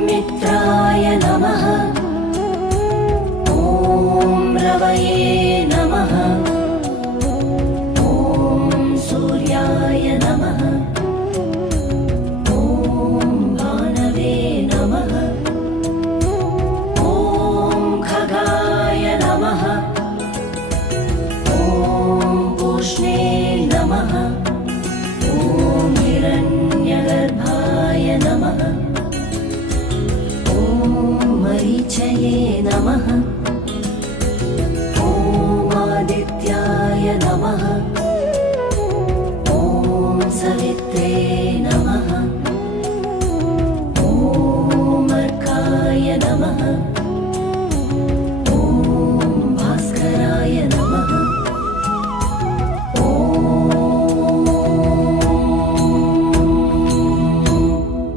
मित्राय नमः। ॐ रवये नमः। ॐ सूर्याय नमः। ॐ भानवे नमः। ॐ खगाय नमः। ॐ पूष्णे नमः। ॐ हिरण्यगर्भाय नमः।